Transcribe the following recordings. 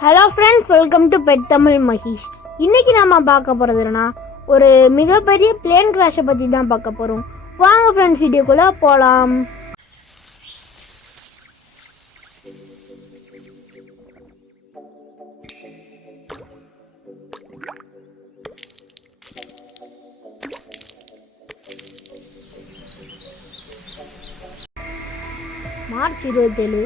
Hello friends, welcome to pet Tamil Mahesh. இன்றைக்கி நம்ம பார்க்க போகிறதுனா ஒரு மிகப்பெரிய பிளேன் கிராஷை பற்றி தான் பார்க்க போகிறோம். வாங்க ஃப்ரெண்ட்ஸ், வீடியோக்குள்ளே போகலாம். மார்ச் 27,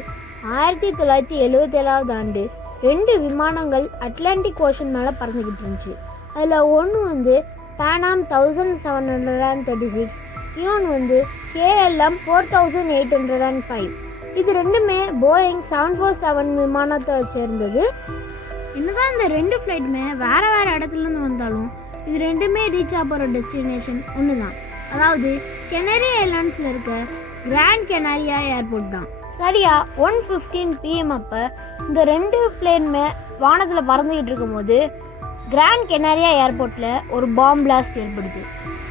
1977 ஆண்டு 2 விமானங்கள் அட்லாண்டிக் ஓஷன் மேலே பறந்துக்கிட்டு இருந்துச்சு. அதில் ஒன்று பேனாம் 1736, இன்னொன்று KLM 4805. இது ரெண்டுமே போயிங் 747 விமானத்தை சேர்ந்தது. என்னதான் இந்த 2 ஃப்ளைட்டுமே வேறு இடத்துலேருந்து வந்தாலும் இது ரெண்டுமே ரீச் ஆக போகிற டெஸ்டினேஷன் ஒன்று தான். அதாவது கெனரி ஐலாண்ட்ஸில் இருக்க கிராண்ட் கெனாரியா ஏர்போர்ட் தான். சரியா 1:15 PM அப்போ இந்த 2 பிளேனுமே வானத்தில் பறந்துக்கிட்டு இருக்கும்போது கிராண்ட் கெனாரியா ஏர்போர்ட்டில் ஒரு பாம் பிளாஸ்ட் ஏற்படுது.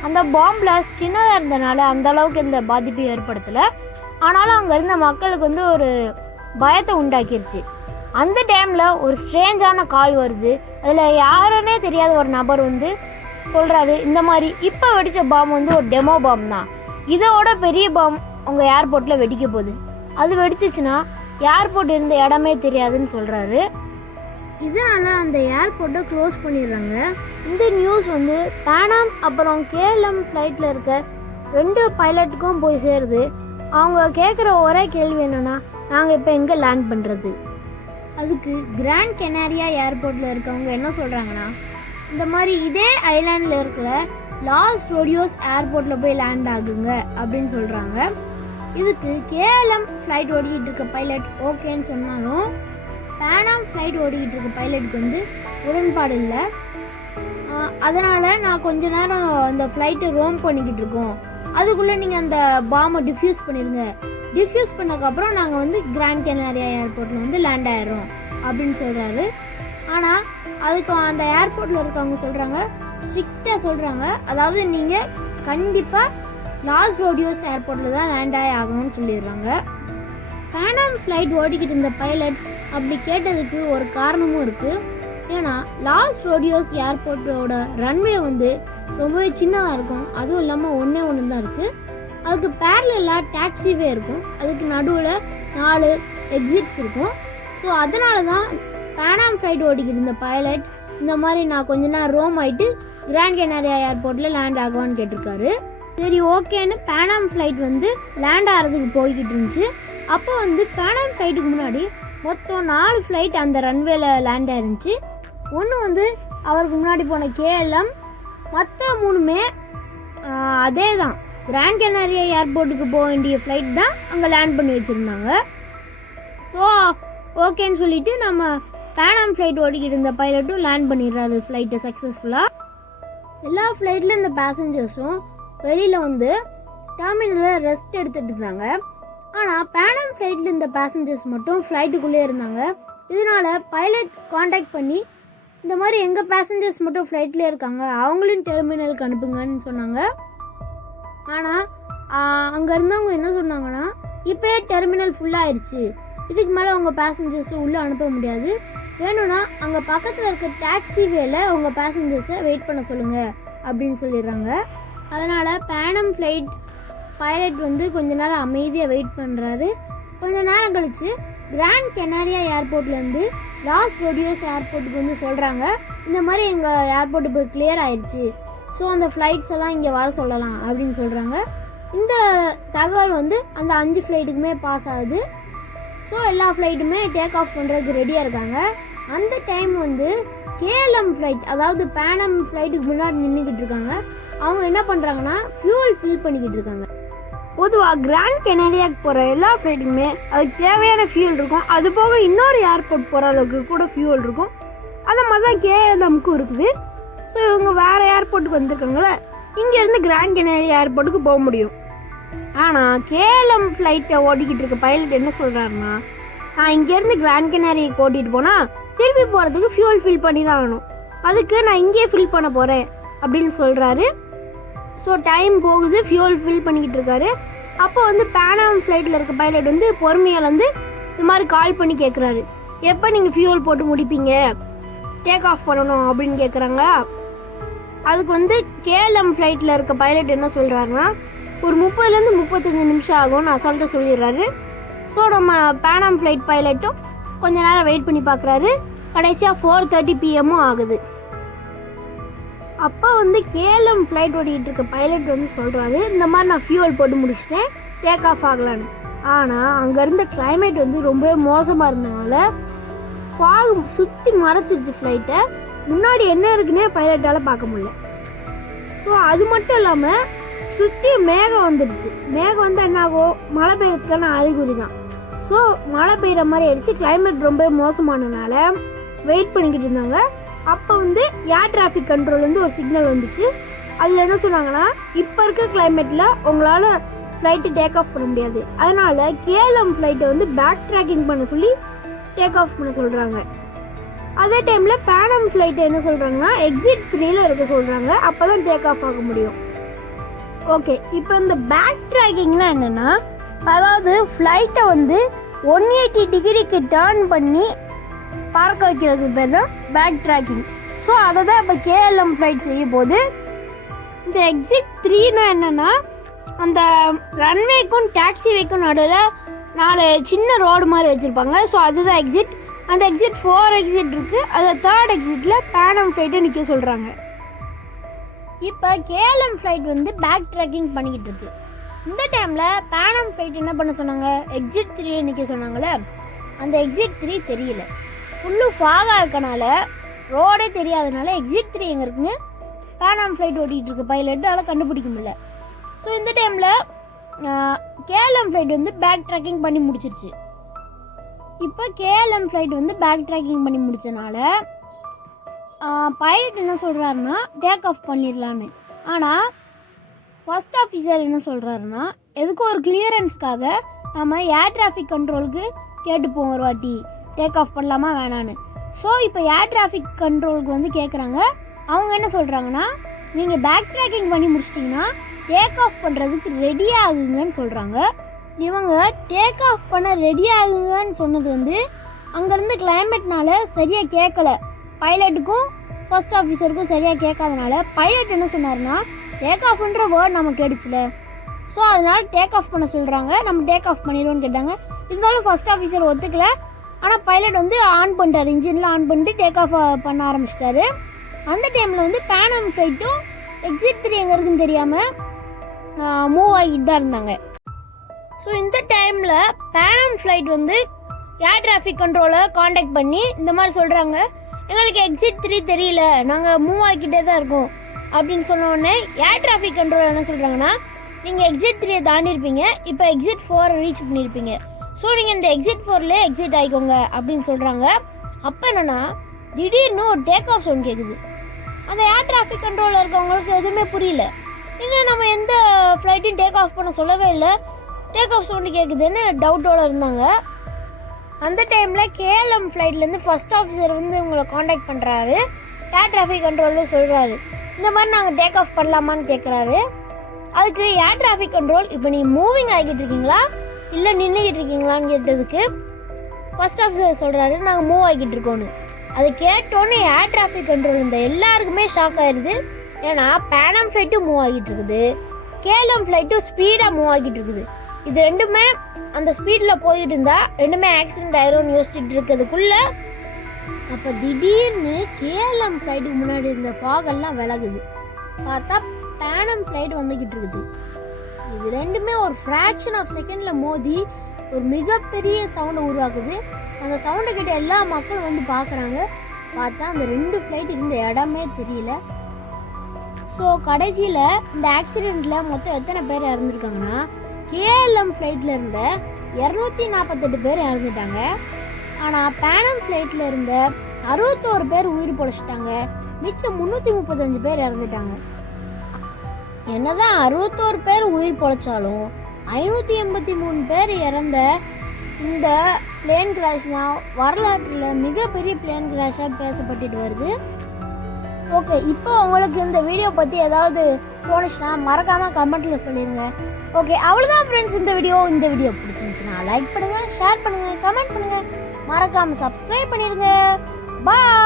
அந்த பாம் பிளாஸ்ட் சின்னதாக இருந்தனால அந்த அளவுக்கு எந்த பாதிப்பும் ஏற்படுத்தலை. ஆனாலும் அங்கே இருந்த மக்களுக்கு ஒரு பயத்தை உண்டாக்கிருச்சு. அந்த டைமில் ஒரு ஸ்ட்ரேஞ்சான கால் வருது. அதில் யாருன்னே தெரியாத ஒரு நபர் சொல்கிறாரு, இந்த மாதிரி இப்போ வெடித்த பாம் ஒரு டெமோ பாம் தான், இதோட பெரிய பாம் உங்கள் ஏர்போர்ட்டில் வெடிக்க போகுது, அது வெடிச்சிச்சுன்னா ஏர்போர்ட் இருந்த இடமே தெரியாதுன்னு சொல்கிறாரு. இதனால் அந்த ஏர்போர்ட்டை க்ளோஸ் பண்ணிடுறாங்க. இந்த நியூஸ் பேனாம் அப்புறம் KLM ஃப்ளைட்டில் இருக்க 2 பைலட்டுக்கும் போய் சேருது. அவங்க கேட்குற ஒரே கேள்வி என்னென்னா, நாங்கள் இப்போ எங்கே லேண்ட் பண்ணுறது? அதுக்கு கிராண்ட் கெனாரியா ஏர்போர்ட்டில் இருக்கவங்க என்ன சொல்கிறாங்கன்னா, இந்த மாதிரி இதே ஐலாண்டில் இருக்கிற லாஸ் ரோடியோஸ் ஏர்போர்ட்டில் போய் லேண்ட் ஆகுங்க அப்படின்னு சொல்கிறாங்க. இதுக்கு KLM ஃப்ளைட் ஓடிக்கிட்டு இருக்க பைலட் ஓகேன்னு சொன்னாலும் பேனாம் ஃப்ளைட் ஓடிக்கிட்டு இருக்க பைலட்டுக்கு உடன்பாடு இல்லை. அதனால் நான் கொஞ்ச நேரம் அந்த ஃப்ளைட்டை ரோம் பண்ணிக்கிட்டு இருக்கோம், அதுக்குள்ளே நீங்கள் அந்த பாம்பை டிஃப்யூஸ் பண்ணிடுங்க, டிஃப்யூஸ் பண்ணக்கப்புறம் நாங்கள் கிராண்ட் கெனாரியா ஏர்போர்ட்டில் லேண்ட் ஆயிடுறோம் அப்படின்னு சொல்கிறாரு. ஆனால் அதுக்கு அந்த ஏர்போர்ட்டில் இருக்கவங்க சொல்கிறாங்க, ஸ்ட்ரிக்டாக சொல்கிறாங்க, அதாவது நீங்கள் கண்டிப்பாக லாஸ் ரோடியோஸ் ஏர்போர்ட்டில் தான் லேண்ட் ஆகணும்னு சொல்லிடுறாங்க. பேனாம் ஃப்ளைட் ஓடிக்கிட்டு இருந்த பைலட் அப்படி கேட்டதுக்கு ஒரு காரணமும் இருக்குது. ஏன்னா லாஸ் ரோடியோஸ் ஏர்போர்ட்டோட ரன்வே ரொம்பவே சின்னதாக இருக்கும். அதுவும் இல்லாமல் ஒன்று தான் இருக்குது. அதுக்கு பேரலாக டாக்ஸிவே இருக்கும். அதுக்கு நடுவில் 4 எக்ஸிட்ஸ் இருக்கும். ஸோ அதனால தான் பேனாம் ஃப்ளைட் ஓடிக்கிட்டு இருந்த பைலட் இந்த மாதிரி நான் கொஞ்ச நேரம் ரோம் ஆகிட்டு கிராண்ட் கெனாரியா ஏர்போர்ட்டில் லேண்ட் ஆகுவான்னு கேட்டிருக்காரு. சரி ஓகேன்னு பேனாம் ஃப்ளைட் லேண்ட் ஆகிறதுக்கு போய்கிட்டு இருந்துச்சு. அப்போ பேனாம் ஃப்ளைட்டுக்கு முன்னாடி மொத்தம் 4 ஃப்ளைட் அந்த ரன்வேல லேண்ட் ஆயிருந்துச்சு. ஒன்று அவருக்கு முன்னாடி போன KLM, மற்ற 3மே அதே தான் கிராண்ட் கெனாரியா ஏர்போர்ட்டுக்கு போக வேண்டிய ஃப்ளைட் தான் அங்கே லேண்ட் பண்ணி வச்சுருந்தாங்க. ஸோ ஓகேன்னு சொல்லிவிட்டு நம்ம பேனாம் ஃப்ளைட் ஓடிக்கிட்டு இருந்த பைலட்டும் லேண்ட் பண்ணிடுறாரு ஃப்ளைட்டை சக்ஸஸ்ஃபுல்லாக. எல்லா ஃப்ளைட்டில் இந்த பேசஞ்சர்ஸும் வெளியில் டெர்மினலில் ரெஸ்ட் எடுத்துகிட்டு இருந்தாங்க. ஆனால் பேனாம் ஃப்ளைட்டில் இந்த பேசஞ்சர்ஸ் மட்டும் ஃப்ளைட்டுக்குள்ளே இருந்தாங்க. இதனால் பைலட் காண்டாக்ட் பண்ணி இந்த மாதிரி எங்கள் பேசஞ்சர்ஸ் மட்டும் ஃப்ளைட்லேயே இருக்காங்க, அவங்களையும் டெர்மினலுக்கு அனுப்புங்கன்னு சொன்னாங்க. ஆனால் அங்கே இருந்தவங்க என்ன சொன்னாங்கன்னா, இப்போயே டெர்மினல் ஃபுல்லாகிடுச்சு, இதுக்கு மேலே உங்கள் பேசஞ்சர்ஸை உள்ளே அனுப்ப முடியாது, வேணும்னா அங்கே பக்கத்தில் இருக்க டாக்ஸி வேல உங்கள் பேசஞ்சர்ஸை வெயிட் பண்ண சொல்லுங்கள் அப்படின்னு சொல்லிடுறாங்க. அதனால் பேனாம் ஃப்ளைட் பைலட் கொஞ்ச நேரம் அமைதியாக வெயிட் பண்ணுறாரு. கொஞ்சம் நேரம் கழித்து கிராண்ட் கெனாரியா ஏர்போர்ட்லேருந்து லாஸ் ரோடியோஸ் ஏர்போர்ட்டுக்கு சொல்கிறாங்க, இந்த மாதிரி எங்கள் ஏர்போர்ட்டு இப்போ கிளியர் ஆயிடுச்சு, ஸோ அந்த ஃப்ளைட்ஸ் எல்லாம் இங்கே வர சொல்லலாம் அப்படின்னு சொல்கிறாங்க. இந்த தகவல் அந்த 5 ஃப்ளைட்டுக்குமே பாஸ் ஆகுது. ஸோ எல்லா ஃப்ளைட்டுமே டேக் ஆஃப் பண்ணுறதுக்கு ரெடியாக இருக்காங்க. அந்த டைம் KLM ஃப்ளைட், அதாவது பேனாம் ஃப்ளைட்டுக்கு முன்னாடி நின்றுக்கிட்டு இருக்காங்க. அவங்க என்ன பண்ணுறாங்கன்னா ஃபியூல் ஃபில் பண்ணிக்கிட்டு இருக்காங்க. பொதுவாக கிராண்ட் கெனாரியாவுக்கு போகிற எல்லா ஃப்ளைட்டுக்குமே அதுக்கு தேவையான ஃபியூல் இருக்கும். அது போக இன்னொரு ஏர்போர்ட் போகிற அளவுக்கு கூட ஃபியூல் இருக்கும். அந்த மாதிரி தான் KLMக்கும் இருக்குது. ஸோ இவங்க வேறு ஏர்போர்ட்டுக்கு வந்திருக்காங்களே, இங்கேருந்து கிராண்ட் கெனாரியா ஏர்போர்ட்டுக்கு போக முடியும். ஆனால் KLM ஃப்ளைட்டை ஓடிக்கிட்டு இருக்க பைலட் என்ன சொல்கிறாருன்னா, நான் இங்கேருந்து கிராண்ட் கெனாரியாக்கு ஓட்டிகிட்டு போனால் திருப்பி போகிறதுக்கு ஃபியூல் ஃபில் பண்ணி தான் ஆகணும், அதுக்கு நான் இங்கேயே ஃபில் பண்ண போகிறேன் அப்படின்னு சொல்கிறாரு. ஸோ டைம் போகுது, ஃபியூல் ஃபில் பண்ணிக்கிட்டு இருக்காரு. அப்போ பேனாம் ஃப்ளைட்டில் இருக்க பைலட் பொறுமையால் இந்த மாதிரி கால் பண்ணி கேட்குறாரு, எப்போ நீங்கள் ஃபியூல் போட்டு முடிப்பீங்க, டேக் ஆஃப் பண்ணணும் அப்படின்னு கேட்குறாங்க. அதுக்கு வந்து KLM ஃப்ளைட்டில் இருக்க பைலட் என்ன சொல்கிறாருன்னா, ஒரு 30லேருந்து 35 நிமிஷம் ஆகும்னு அசால்ட்டாக சொல்லிடுறாரு. ஸோ நம்ம பேனாம் ஃப்ளைட் பைலட்டும் கொஞ்ச நேரம் வெயிட் பண்ணி பார்க்குறாரு. கடைசியாக 4:30 PM ஆகுது. அப்போ வந்து KLM ஃப்ளைட் ஓடிக்கிட்டு இருக்க பைலட் வந்து சொல்கிறாரு, இந்த மாதிரி நான் ஃபியூல் போட்டு முடிச்சிட்டேன், டேக் ஆஃப் ஆகலான்னு. ஆனால் அங்கே இருந்த கிளைமேட் வந்து ரொம்ப மோசமாக இருந்தனால ஃபாக் சுற்றி மறைச்சிருச்சு ஃப்ளைட்டை. முன்னாடி என்ன இருக்குன்னே பைலட்டால் பார்க்க முடியல. ஸோ அது மட்டும் இல்லாமல் சுற்றி மேகம் வந்துடுச்சு. மேகம் வந்து என்ன ஆகும், மழை பெய்யறதுக்கான அறிகுறி தான். ஸோ மழை பெய்கிற மாதிரி ஆயிடுச்சு. கிளைமேட் ரொம்ப மோசமானனால வெயிட் பண்ணிக்கிட்டு இருந்தாங்க. அப்போ வந்து ஏர் டிராஃபிக் கண்ட்ரோல்லேருந்து ஒரு சிக்னல் வந்துச்சு. அதில் என்ன சொன்னாங்கன்னா, இப்போ இருக்க கிளைமேட்டில் உங்களால் ஃப்ளைட்டு டேக் ஆஃப் பண்ண முடியாது, அதனால் KLM ஃப்ளைட்டை வந்து பேக் ட்ராக்கிங் பண்ண சொல்லி டேக் ஆஃப் பண்ண சொல்கிறாங்க. அதே டைமில் பேனம் ஃப்ளைட்டை என்ன சொல்கிறாங்கன்னா, எக்ஸிட் 3ல் இருக்க சொல்கிறாங்க. அப்போ தான் டேக் ஆஃப் ஆக முடியும். ஓகே, இப்போ இந்த பேக் ட்ராக்கிங்னா என்னென்னா, அதாவது ஃப்ளைட்டை வந்து 180 டிகிரிக்கு டர்ன் பண்ணி பார்க்க வைக்கிறதுக்கு பேர் தான் பேக் ட்ராக்கிங். ஸோ அதை தான் இப்போ KLM ஃப்ளைட் செய்ய போகுது. இந்த எக்ஸிட் 3னா என்னென்னா, அந்த ரன்வேக்கும் டாக்ஸிவேக்கும் நடுவில் 4 சின்ன ரோடு மாதிரி வச்சுருப்பாங்க. ஸோ அதுதான் எக்ஸிட். அந்த எக்ஸிட் 4 எக்ஸிட் இருக்குது. அதில் 3rd எக்ஸிட்டில் பேனம் ஃப்ளைட்டை நிற்க சொல்கிறாங்க. இப்போ KLM ஃப்ளைட் வந்து பேக் ட்ராக்கிங் பண்ணிக்கிட்டு இருக்கு. இந்த டைமில் பேனம் ஃப்ளைட் என்ன பண்ண சொன்னாங்க, எக்ஸிட் 3 நிற்க சொன்னாங்களே, அந்த எக்ஸிட் 3 தெரியல. ஃபுல்லு ஃபாகாக இருக்கனால ரோடே தெரியாதனால எக்ஸிட் 3 எங்கே இருக்குன்னு பேனம் ஃப்ளைட் ஓட்டிகிட்டு இருக்கு பைலட்டால் கண்டுபிடிக்க முடியல. ஸோ இந்த டைமில் KLM ஃப்ளைட் வந்து பேக் ட்ராக்கிங் பண்ணி முடிச்சிருச்சு. இப்போ KLM ஃப்ளைட் வந்து பேக் ட்ராக்கிங் பண்ணி முடிச்சனால பைலட் என்ன சொல்கிறாருன்னா, டேக் ஆஃப் பண்ணிடலான்னு. ஆனால் ஃபர்ஸ்ட் ஆஃபீஸர் என்ன சொல்கிறாருன்னா, எதுக்கும் ஒரு கிளியரன்ஸ்க்காக நம்ம ஏர் டிராஃபிக் கண்ட்ரோலுக்கு கேட்டுப்போம் ஒரு வாட்டி, டேக் ஆஃப் பண்ணலாமா வேணான்னு. ஸோ இப்போ ஏர் டிராஃபிக் கண்ட்ரோலுக்கு வந்து கேட்குறாங்க. அவங்க என்ன சொல்கிறாங்கன்னா, நீங்கள் பேக் ட்ராக்கிங் பண்ணி முடிச்சிட்டிங்கன்னா டேக் ஆஃப் பண்ணுறதுக்கு ரெடி ஆகுங்கன்னு சொல்கிறாங்க. இவங்க டேக் ஆஃப் பண்ண ரெடி ஆகுங்கன்னு சொன்னது வந்து அங்கேருந்து கிளைமேட்னால சரியாக கேட்கல. பைலட்டுக்கும் ஃபர்ஸ்ட் ஆஃபீஸருக்கும் சரியாக கேட்காதனால பைலட் என்ன சொன்னார்னா, டேக் ஆஃப்ன்ற வேர்ட் நம்ம கேட்டுச்சுல, ஸோ அதனால் டேக் ஆஃப் பண்ண சொல்கிறாங்க. நம்ம டேக் ஆஃப் பண்ணிடுவோன்னு கேட்டாங்க. இருந்தாலும் ஃபர்ஸ்ட் ஆஃபீஸர் ஒத்துக்கல. ஆனால் பைலட் வந்து ஆன் பண்ணிட்டார், இன்ஜின்லாம் ஆன் பண்ணிட்டு டேக் ஆஃப் பண்ண ஆரம்பிச்சிட்டாரு. அந்த டைமில் வந்து பேனம் ஃப்ளைட்டும் எக்ஸிட் 3 எங்கே இருக்குன்னு தெரியாமல் மூவ் ஆகிட்டு தான் இருந்தாங்க. ஸோ இந்த டைமில் பேனம் ஃப்ளைட் வந்து ஏர் டிராஃபிக் கண்ட்ரோலை காண்டாக்ட் பண்ணி இந்த மாதிரி சொல்கிறாங்க, எங்களுக்கு எக்ஸிட் 3 தெரியல, நாங்கள் மூவ் ஆகிக்கிட்டே தான் இருக்கோம் அப்படின்னு சொன்ன உடனே ஏர் டிராஃபிக் கண்ட்ரோல் என்ன சொல்கிறாங்கன்னா, நீங்கள் எக்ஸிட் 3 தாண்டிருப்பீங்க, இப்போ எக்ஸிட் 4 ரீச் பண்ணியிருப்பீங்க, ஸோ நீங்கள் இந்த எக்ஸிட் 4லே எக்ஸிட் ஆகிக்கோங்க அப்படின்னு சொல்கிறாங்க. அப்போ என்னென்னா, திடீர்னு ஒரு டேக் ஆஃப் சவுண்ட் கேட்குது. அந்த ஏர் டிராஃபிக் கண்ட்ரோலில் இருக்கவங்களுக்கு எதுவுமே புரியல. இன்னும் நம்ம எந்த ஃப்ளைட்டையும் டேக் ஆஃப் பண்ண சொல்லவே இல்லை, டேக் ஆஃப் சவுண்டு கேட்குதுன்னு டவுட்டோடு இருந்தாங்க. அந்த டைமில் KLM ஃப்ளைட்லேருந்து ஃபர்ஸ்ட் ஆஃபீஸர் வந்து உங்களை காண்டாக்ட் பண்ணுறாரு. ஏர் டிராஃபிக் கண்ட்ரோலில் சொல்கிறாரு, இந்த மாதிரி நாங்கள் டேக் ஆஃப் பண்ணலாமான்னு கேட்குறாரு. அதுக்கு ஏர் டிராஃபிக் கண்ட்ரோல், இப்போ நீங்கள் மூவிங் ஆகிக்கிட்டு இருக்கீங்களா இல்லை நின்றுக்கிட்டு இருக்கீங்களான்னு கேட்டதுக்கு ஃபர்ஸ்ட் ஆஃபீஸர் சொல்கிறாரு, நாங்கள் மூவ் ஆகிக்கிட்டு இருக்கோன்னு. அதை கேட்டோன்னே ஏர் டிராஃபிக் கண்ட்ரோல் இந்த எல்லாருக்குமே ஷாக் ஆயிடுது. ஏன்னா பேனம் ஃப்ளைட்டும் மூவ் ஆகிட்டு இருக்குது, KLM ஃப்ளைட்டும் ஸ்பீடாக மூவ் ஆகிட்டு இருக்குது. இது ரெண்டுமே அந்த ஸ்பீடில் போயிட்டு இருந்தா ரெண்டுமே ஆக்சிடென்ட் ஆயிரும்னு யோசிச்சுட்டு இருக்கிறதுக்குள்ள அப்போ திடீர்னு KLM ஃப்ளைட்டுக்கு முன்னாடி இருந்த ஃபாகெல்லாம் விலகுது. பார்த்தா பேனம் ஃப்ளைட் வந்துக்கிட்டு இருக்குது. இது ரெண்டுமே ஒரு ஃப்ராக்ஷன் ஆஃப் செகண்டில் மோதி ஒரு மிகப்பெரிய சவுண்டை உருவாக்குது. அந்த சவுண்டை கிட்ட எல்லா மக்களும் வந்து பார்க்குறாங்க. பார்த்தா அந்த 2 ஃப்ளைட் இருந்த இடமே தெரியல. ஸோ கடைசியில் இந்த ஆக்சிடெண்ட்டில் மொத்தம் எத்தனை பேர் இறந்துருக்காங்கன்னா, KLM ஃப்ளைட்டில் இருந்த 248 பேர் இறந்துட்டாங்க. ஆனால் பேனம் ஃப்ளைட்டில் இருந்த 61 பேர் உயிர் பொழைச்சிட்டாங்க. மிச்சம் 335 பேர் இறந்துட்டாங்க. என்னதான் 61 பேர் உயிர் பொழைச்சாலும் 583 பேர் இறந்த இந்த பிளேன் கிராஷ் தான் வரலாற்றில் மிகப்பெரிய பிளேன் கிராஷாக பேசப்பட்டுட்டு வருது. ஓகே, இப்போ உங்களுக்கு இந்த வீடியோ பற்றி ஏதாவது தோணுச்சுன்னா மறக்காமல் கமெண்ட்டில் சொல்லிடுங்க. ஓகே, அவ்வளோதான் ஃப்ரெண்ட்ஸ் இந்த வீடியோ பிடிச்சிருந்துச்சுன்னா லைக் பண்ணுங்கள், ஷேர் பண்ணுங்கள், கமெண்ட் பண்ணுங்கள். மறக்காமல் சப்ஸ்கிரைப் பண்ணிடுங்க. பாய்.